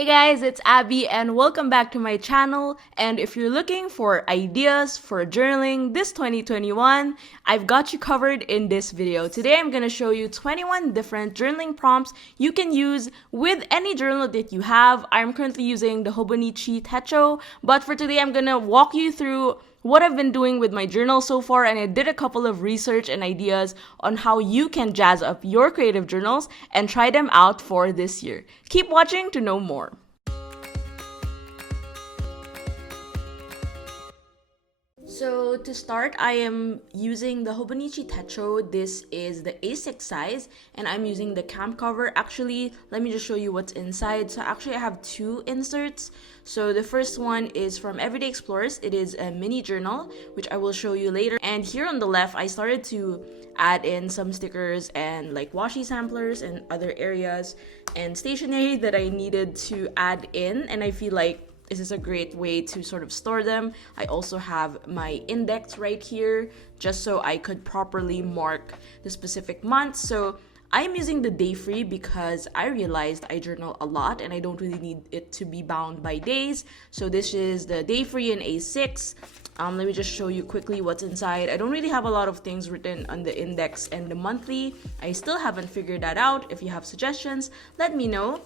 Hey guys, it's Abby and welcome back to my channel. And if you're looking for ideas for journaling this 2021, I've got you covered in this video. Today I'm going to show you 21 different journaling prompts you can use with any journal that you have. I'm currently using the Hobonichi Techo, but for today I'm going to walk you through what I've been doing with my journal so far, and I did a couple of research and ideas on how you can jazz up your creative journals and try them out for this year. Keep watching to know more. So to start, I am using the Hobonichi Techo. This is the A6 size, and I'm using the camp cover. Actually, let me just show you what's inside. So actually, I have two inserts. So the first one is from Everyday Explorers. It is a mini journal, which I will show you later. And here on the left, I started to add in some stickers and like washi samplers and other areas and stationery that I needed to add in. And I feel like this is a great way to sort of store them. I also have my index right here just so I could properly mark the specific month. So I'm using the day free because I realized I journal a lot and I don't really need it to be bound by days. So this is the day free in A6. Let me just show you quickly what's inside. I don't really have a lot of things written on the index and the monthly. I still haven't figured that out. If you have suggestions, let me know.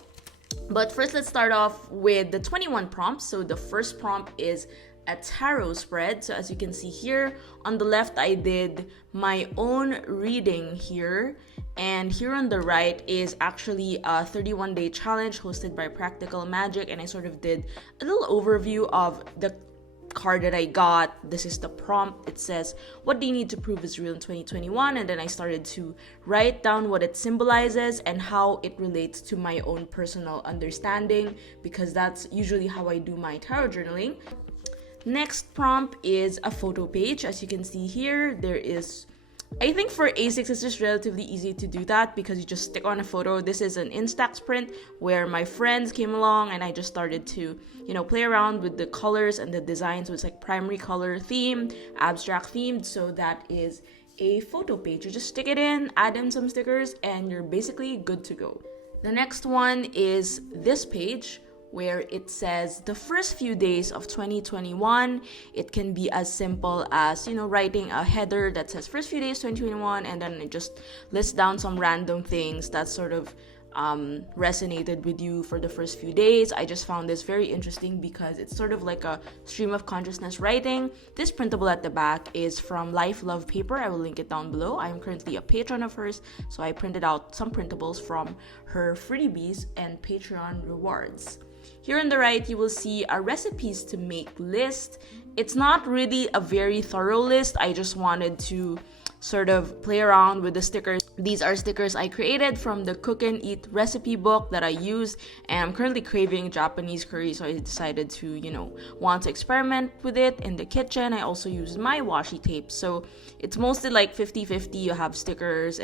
But first, let's start off with the 21 prompts. So the first prompt is a tarot spread. So as you can see here on the left, I did my own reading here. And here on the right is actually a 31-day challenge hosted by Practical Magic. And I sort of did a little overview of the card that I got. This is the prompt. It says, what do you need to prove is real in 2021? And then I started to write down what it symbolizes and how it relates to my own personal understanding, because that's usually how I do my tarot journaling. Next prompt is a photo page. As you can see here, there is, I think for A6 it's just relatively easy to do that because you just stick on a photo. This is an Instax print where my friends came along and I just started to, play around with the colors and the design. So it's like primary color themed, abstract themed. So that is a photo page. You just stick it in, add in some stickers, and you're basically good to go. The next one is this page, where it says the first few days of 2021. It can be as simple as, writing a header that says first few days 2021, and then it just lists down some random things that sort of resonated with you for the first few days. I just found this very interesting because it's sort of like a stream of consciousness writing. This printable at the back is from Life Love Paper. I will link it down below. I am currently a patron of hers, so I printed out some printables from her freebies and Patreon rewards. Here on the right, you will see a recipes to make list. It's not really a very thorough list. I just wanted to sort of play around with the stickers. These are stickers I created from the Cook and Eat recipe book that I use, and I'm currently craving Japanese curry, so I decided to, want to experiment with it in the kitchen. I also used my washi tape, so it's mostly like 50-50. You have stickers,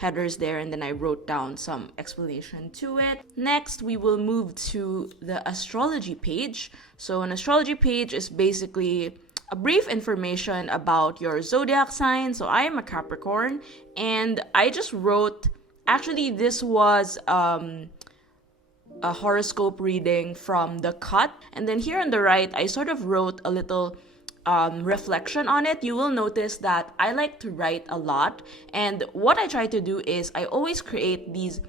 headers there, and then I wrote down some explanation to it. Next, we will move to the astrology page. So an astrology page is basically a brief information about your zodiac sign. So I am a Capricorn, and I just wrote, actually this was a horoscope reading from The Cut. And then here on the right, I sort of wrote a little reflection on it. You will notice that I like to write a lot, and what I try to do is I always create these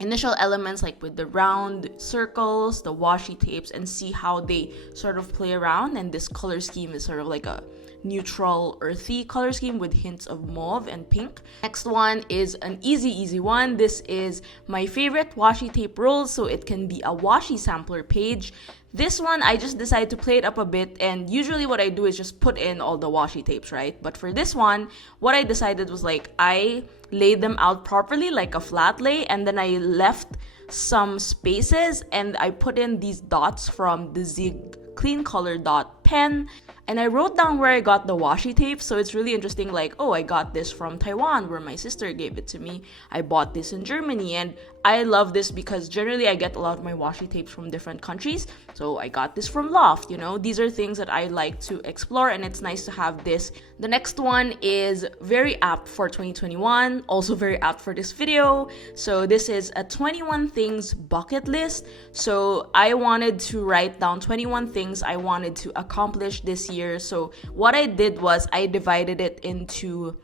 initial elements like with the round circles, the washi tapes, and see how they sort of play around. And this color scheme is sort of like a neutral earthy color scheme with hints of mauve and pink. Next one is an easy one. This is my favorite washi tape roll, so it can be a washi sampler page. This one, I just decided to play it up a bit, and usually what I do is just put in all the washi tapes, right? But for this one, what I decided was like I laid them out properly like a flat lay, and then I left some spaces and I put in these dots from the Zig Clean Color Dot pen. And I wrote down where I got the washi tape, so it's really interesting, like, oh, I got this from Taiwan, where my sister gave it to me. I bought this in Germany, and I love this because generally I get a lot of my washi tapes from different countries. So I got this from Loft, you know. These are things that I like to explore, and it's nice to have this. The next one is very apt for 2021, also very apt for this video. So this is a 21 things bucket list. So I wanted to write down 21 things I wanted to accomplish this year. So what I did was I divided it into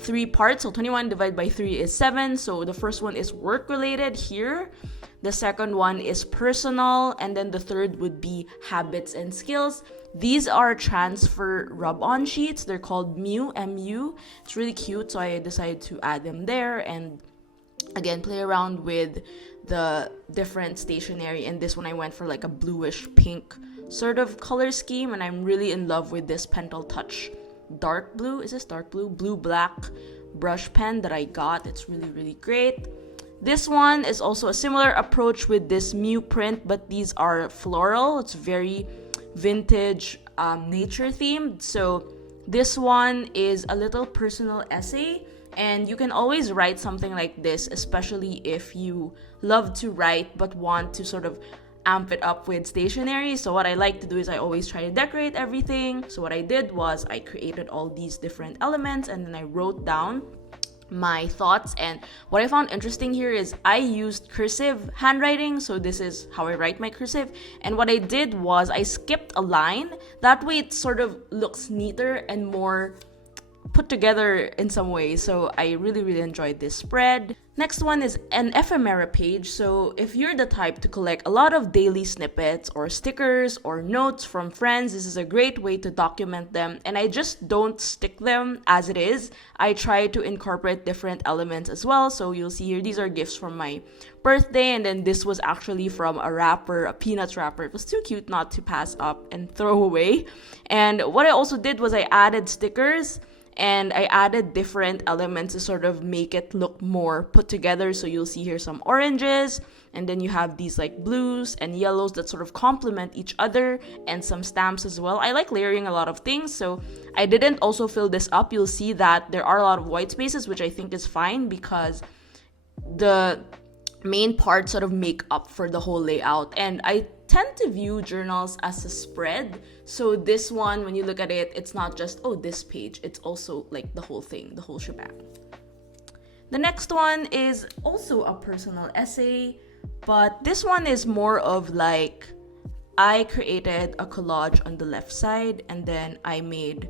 3 parts. So 21 divided by 3 is 7. So the first one is work related here. The second one is personal, and then the third would be habits and skills. These are transfer rub-on sheets. They're called MU. It's really cute, so I decided to add them there and again play around with the different stationery. And this one I went for like a bluish pink sort of color scheme, and I'm really in love with this Pentel Touch dark blue. Is this dark blue? Blue black brush pen that I got. It's really great. This one is also a similar approach with this Mew print, but these are floral. It's very vintage, nature themed. So this one is a little personal essay, and you can always write something like this, especially if you love to write but want to sort of amp it up with stationery. So what I like to do is I always try to decorate everything. So what I did was I created all these different elements, and then I wrote down my thoughts. And what I found interesting here is I used cursive handwriting, so this is how I write my cursive. And what I did was I skipped a line. That way it sort of looks neater and more put together in some ways. So I really enjoyed this spread. Next one is an ephemera page. So if you're the type to collect a lot of daily snippets or stickers or notes from friends, this is a great way to document them. And I just don't stick them as it is. I try to incorporate different elements as well. So you'll see here, these are gifts from my birthday, and then this was actually from a wrapper, a Peanuts wrapper. It was too cute not to pass up and throw away. And what I also did was I added stickers, and I added different elements to sort of make it look more put together. So you'll see here some oranges, and then you have these like blues and yellows that sort of complement each other, and some stamps as well. I like layering a lot of things, so I didn't also fill this up. You'll see that there are a lot of white spaces, which I think is fine because the main parts sort of make up for the whole layout. And I tend to view journals as a spread. So this one, when you look at it, it's not just, oh, this page. It's also like the whole thing, the whole shebang. The next one is also a personal essay, but this one is more of like, I created a collage on the left side, and then I made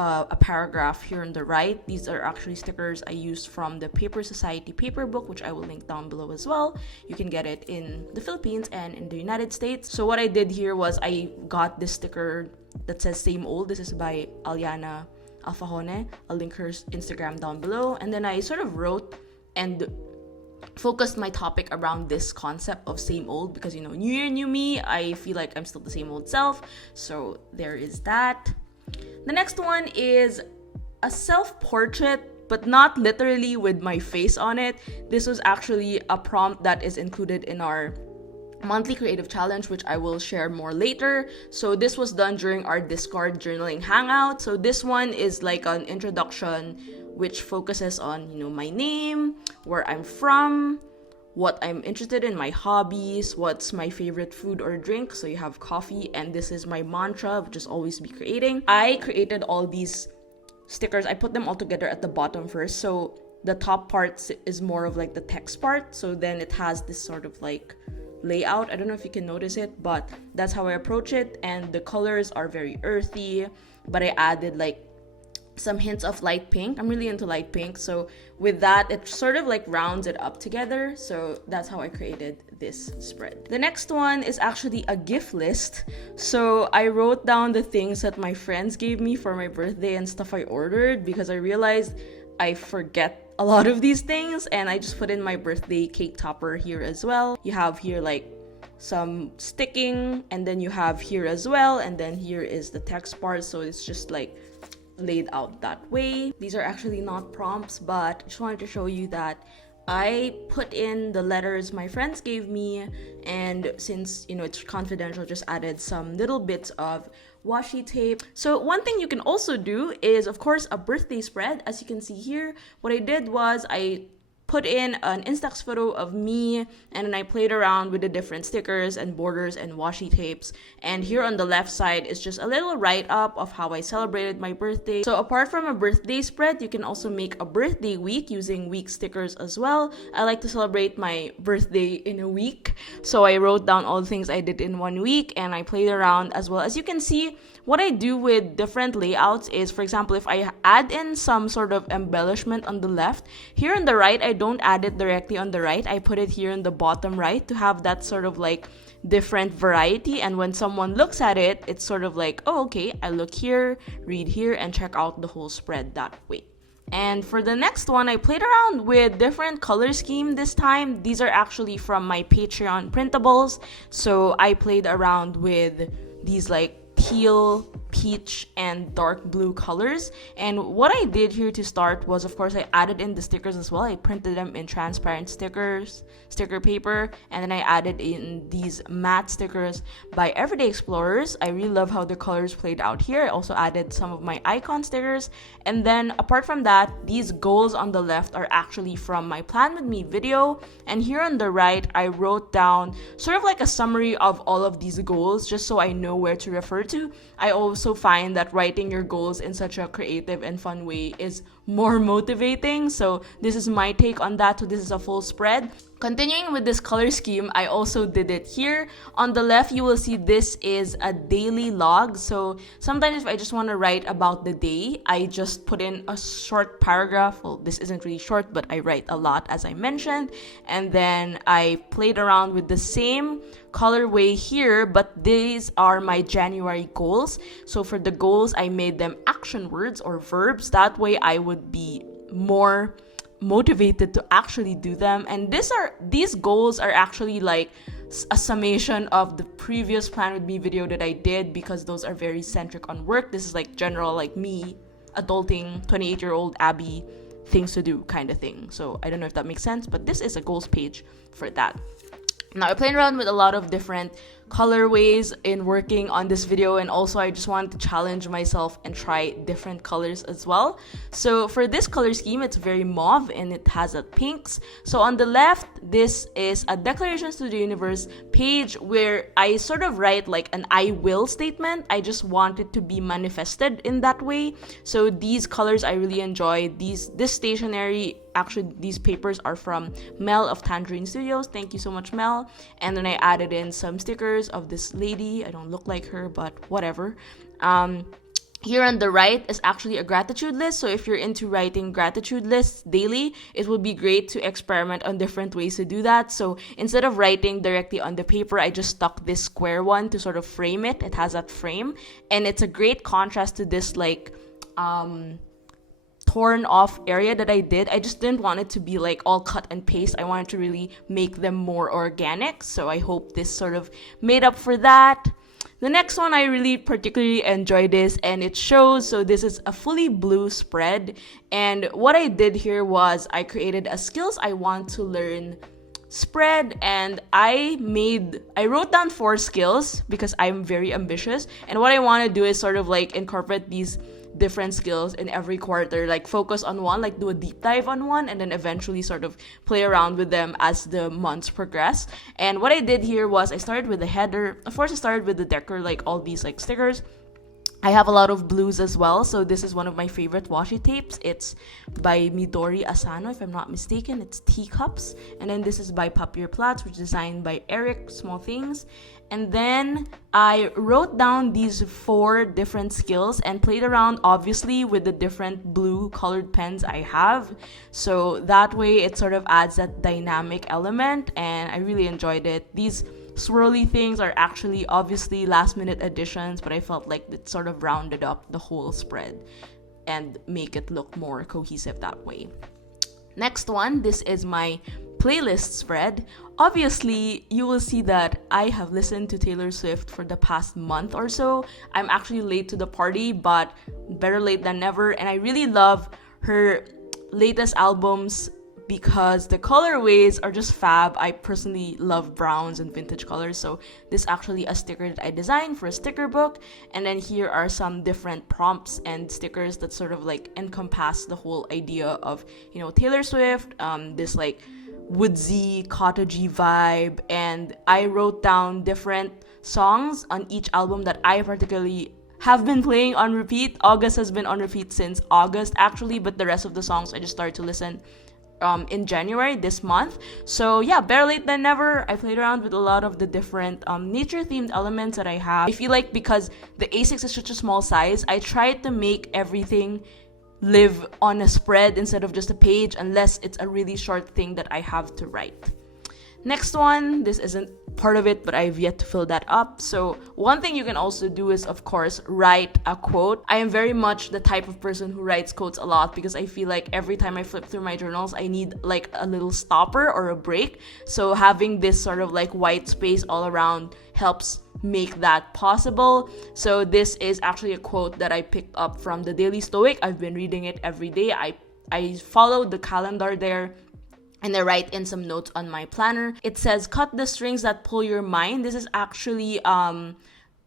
a paragraph here on the right. These are actually stickers I used from the Paper Society paper book, which I will link down below as well. You can get it in the Philippines and in the United States. So what I did here was I got this sticker that says same old. This is by Aliana Alfajone. I'll link her Instagram down below. And then I sort of wrote and focused my topic around this concept of same old, because, you know, new year, new me. I feel like I'm still the same old self. So there is that. The next one is a self-portrait, but not literally with my face on it. This was actually a prompt that is included in our monthly creative challenge, which I will share more later. So this was done during our Discord journaling hangout. So this one is like an introduction which focuses on, you know, my name, where I'm from, what I'm interested in, my hobbies, what's my favorite food or drink. So you have coffee, and this is my mantra, which is always be creating. I created all these stickers. I put them all together at the bottom first. So the top part is more of like the text part. So then it has this sort of like layout. I don't know if you can notice it, but that's how I approach it. And the colors are very earthy, but I added like some hints of light pink. I'm really into light pink, so with that it sort of like rounds it up together. So that's how I created this spread. The next one is actually a gift list. So I wrote down the things that my friends gave me for my birthday and stuff I ordered, because I realized I forget a lot of these things, and I just put in my birthday cake topper here as well. You have here like some sticking, and then you have here as well, and then here is the text part. So it's just like laid out that way. These are actually not prompts, but I just wanted to show you that I put in the letters my friends gave me, and since it's confidential, just added some little bits of washi tape. So one thing you can also do is, of course, a birthday spread. As you can see here, what I did was I put in an Instax photo of me, and then I played around with the different stickers and borders and washi tapes. And here on the left side is just a little write-up of how I celebrated my birthday. So apart from a birthday spread, you can also make a birthday week using week stickers as well. I like to celebrate my birthday in a week, so I wrote down all the things I did in 1 week, and I played around as well. As you can see, what I do with different layouts is, for example, if I add in some sort of embellishment on the left, here on the right, I don't add it directly on the right. I put it here in the bottom right to have that sort of like different variety. And when someone looks at it, it's sort of like, oh, okay, I look here, read here, and check out the whole spread that way. And for the next one, I played around with different color scheme this time. These are actually from my Patreon printables. So I played around with these like teal, peach, and dark blue colors. And what I did here to start was, of course, I added in the stickers as well. I printed them in transparent sticker paper, and then I added in these matte stickers by Everyday Explorers. I really love how the colors played out here. I also added some of my icon stickers. And then apart from that, these goals on the left are actually from my Plan With Me video. And here on the right, I wrote down sort of like a summary of all of these goals, just so I know where to refer to. I also find that writing your goals in such a creative and fun way is more motivating. So this is my take on that. So this is a full spread. Continuing with this color scheme, I also did it here. On the left, you will see this is a daily log. So sometimes if I just want to write about the day, I just put in a short paragraph. Well, this isn't really short, but I write a lot, as I mentioned. And then I played around with the same colorway here, but these are my January goals. So for the goals, I made them action words or verbs. That way I would be more motivated to actually do them. And these goals are actually like a summation of the previous Plan With Me video that I did, because those are very centric on work. This is like general, like me, adulting, 28-year-old Abby, things to do kind of thing. So I don't know if that makes sense, but this is a goals page for that. Now I played around with a lot of different colorways in working on this video, and also I just wanted to challenge myself and try different colors as well. So for this color scheme, it's very mauve and it has pinks. So on the left, this is a Declarations to the Universe page where I sort of write like an I will statement. I just want it to be manifested in that way. So these colors I really enjoy. This stationery, actually these papers are from Mel of Tangerine Studios. Thank you so much, Mel. And then I added in some stickers of this lady. I don't look like her, but whatever. Here on the right is actually a gratitude list. So if you're into writing gratitude lists daily, it would be great to experiment on different ways to do that. So instead of writing directly on the paper, I just stuck this square one to sort of frame it. It has that frame, and it's a great contrast to this like torn off area that I did. I just didn't want it to be like all cut and paste. I wanted to really make them more organic. So I hope this sort of made up for that. The next one, I really particularly enjoyed this, and it shows. So this is a fully blue spread. And what I did here was I created a skills I want to learn spread, and I wrote down 4 skills because I'm very ambitious. And what I want to do is sort of like incorporate these different skills in every quarter, like focus on one, like do a deep dive on one, and then eventually sort of play around with them as the months progress. And what I did here was I started with the header. Of course, I started with the decor, like all these like stickers. I have a lot of blues as well, so this is one of my favorite washi tapes. It's by Midori Asano, if I'm not mistaken. It's Teacups. And then this is by Papier Plats, which is designed by Eric Small Things. And then I wrote down these 4 different skills and played around, obviously, with the different blue colored pens I have. So that way it sort of adds that dynamic element, and I really enjoyed it. These swirly things are actually obviously last minute additions, but I felt like it sort of rounded up the whole spread and make it look more cohesive that way. Next one, this is my playlist spread. Obviously, you will see that I have listened to Taylor Swift for the past month or so. I'm actually late to the party, but better late than never, and I really love her latest albums, because the colorways are just fab. I personally love browns and vintage colors, so this is actually a sticker that I designed for a sticker book. And then here are some different prompts and stickers that sort of like encompass the whole idea of, you know, Taylor Swift, this like woodsy, cottagey vibe. And I wrote down different songs on each album that I particularly have been playing on repeat. August has been on repeat since August actually, but the rest of the songs I just started to listen in January this month. So yeah, better late than never. I played around with a lot of the different nature themed elements that I have. I feel like because the A6 is such a small size, I tried to make everything live on a spread instead of just a page, unless it's a really short thing that I have to write. Next one, this isn't part of it, but I've yet to fill that up. So one thing you can also do is, of course, write a quote. I am very much the type of person who writes quotes a lot because I feel like every time I flip through my journals, I need like a little stopper or a break. So having this sort of like white space all around helps make that possible. So this is actually a quote that I picked up from the Daily Stoic. I've been reading it every day. I followed the calendar there, and I write in some notes on my planner. It says, cut the strings that pull your mind. This is actually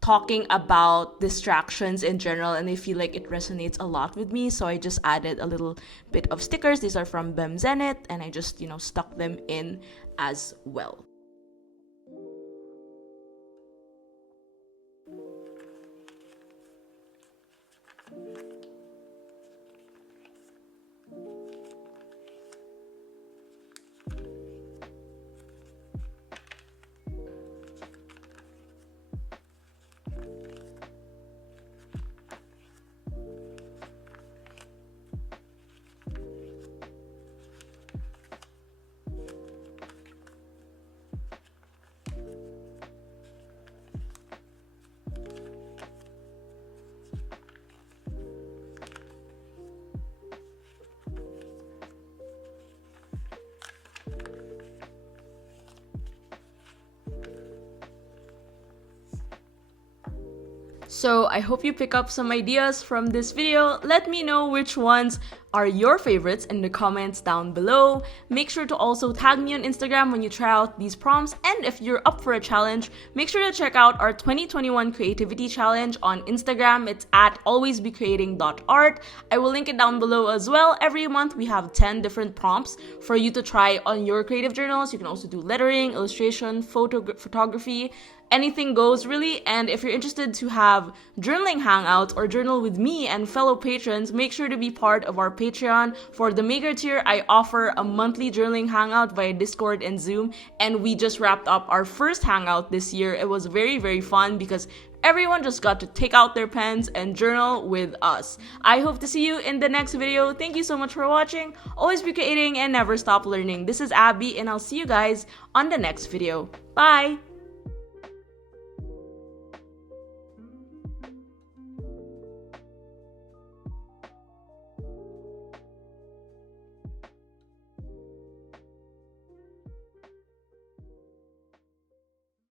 talking about distractions in general, and I feel like it resonates a lot with me. So I just added a little bit of stickers. These are from Bem Zenit, and I just, you know, stuck them in as well. So I hope you pick up some ideas from this video. Let me know which ones are your favorites in the comments down below. Make sure to also tag me on Instagram when you try out these prompts, and if you're up for a challenge, make sure to check out our 2021 creativity challenge on Instagram. It's at alwaysbecreating.art. I will link it down below as well. Every month we have 10 different prompts for you to try on your creative journals. You can also do lettering, illustration, photography, anything goes really. And if you're interested to have journaling hangouts or journal with me and fellow patrons, make sure to be part of our Patreon. For the maker tier, I offer a monthly journaling hangout via Discord and Zoom, and we just wrapped up our first hangout this year. It was very, very fun because everyone just got to take out their pens and journal with us. I hope to see you in the next video. Thank you so much for watching. Always be creating and never stop learning. This is Abby, and I'll see you guys on the next video. Bye!